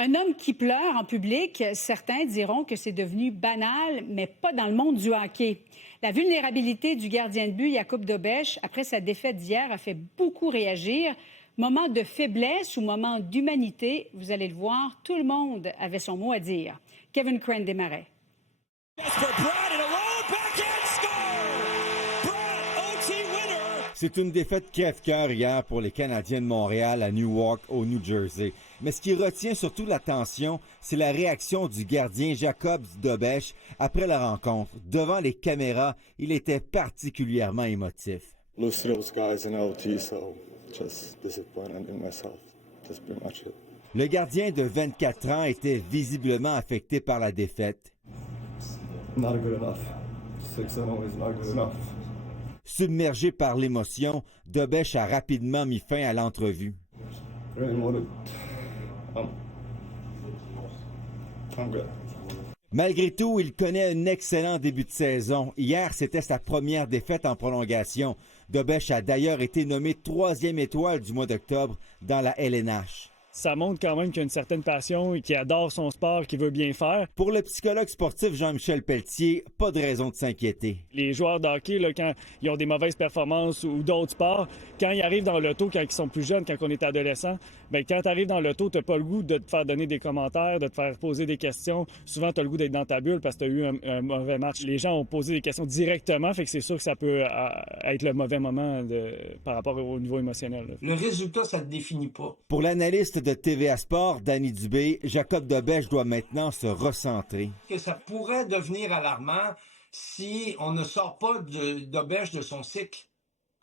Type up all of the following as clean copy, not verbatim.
Un homme qui pleure en public, certains diront que c'est devenu banal, mais pas dans le monde du hockey. La vulnérabilité du gardien de but, Jakub Dobeš, après sa défaite d'hier, a fait beaucoup réagir. Moment de faiblesse ou moment d'humanité, vous allez le voir, tout le monde avait son mot à dire. Kevin Crane Desmarais. C'est une défaite crève-cœur hier pour les Canadiens de Montréal à Newark, au New Jersey. Mais ce qui retient surtout l'attention, c'est la réaction du gardien Jakub Dobeš après la rencontre. Devant les caméras, il était particulièrement émotif. Lose to those guys in OT, so just disappointed in myself. That's pretty much it. Le gardien de 24 ans était visiblement affecté par la défaite. Not good enough. 6-0 is not good enough. Submergé par l'émotion, Dobeš a rapidement mis fin à l'entrevue. Malgré tout, il connaît un excellent début de saison. Hier, c'était sa première défaite en prolongation. Dobeš a d'ailleurs été nommé 3e étoile du mois d'octobre dans la LNH. Ça montre quand même qu'il y a une certaine passion et qu'il adore son sport, qu'il veut bien faire. Pour le psychologue sportif Jean-Michel Pelletier, pas de raison de s'inquiéter. Les joueurs de hockey, là, quand ils ont des mauvaises performances ou d'autres sports, quand ils arrivent dans l'auto, quand ils sont plus jeunes, quand on est adolescent, bien, quand tu arrives dans l'auto, tu n'as pas le goût de te faire donner des commentaires, de te faire poser des questions. Souvent, tu as le goût d'être dans ta bulle parce que tu as eu un mauvais match. Les gens ont posé des questions directement, fait que c'est sûr que ça peut être le mauvais moment par rapport au niveau émotionnel. Là. Le résultat, ça ne te définit pas. Pour l'analyste de TVA Sport, Danny Dubé, Jakub Dobeš doit maintenant se recentrer. Que ça pourrait devenir alarmant si on ne sort pas de Dobeš de son cycle.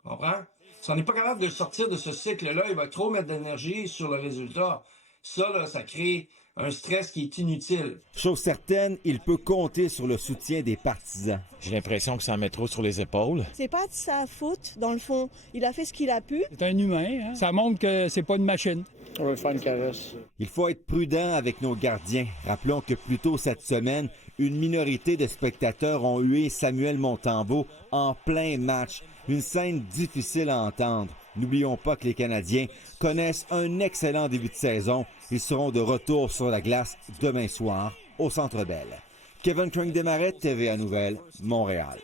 Tu comprends? Si on n'est pas capable de sortir de ce cycle-là, il va trop mettre d'énergie sur le résultat. Ça, là, ça crée un stress qui est inutile. Chose certaine, il peut compter sur le soutien des partisans. J'ai l'impression que ça en met trop sur les épaules. C'est pas de sa faute, dans le fond. Il a fait ce qu'il a pu. C'est un humain, hein? Ça montre que c'est pas une machine. On va faire une caresse. Il faut être prudent avec nos gardiens. Rappelons que plus tôt cette semaine, une minorité de spectateurs ont hué Samuel Montembeault en plein match. Une scène difficile à entendre. N'oublions pas que les Canadiens connaissent un excellent début de saison. Ils seront de retour sur la glace demain soir au Centre Bell. Kevin Crane Desmarais, TVA Nouvelles, Montréal.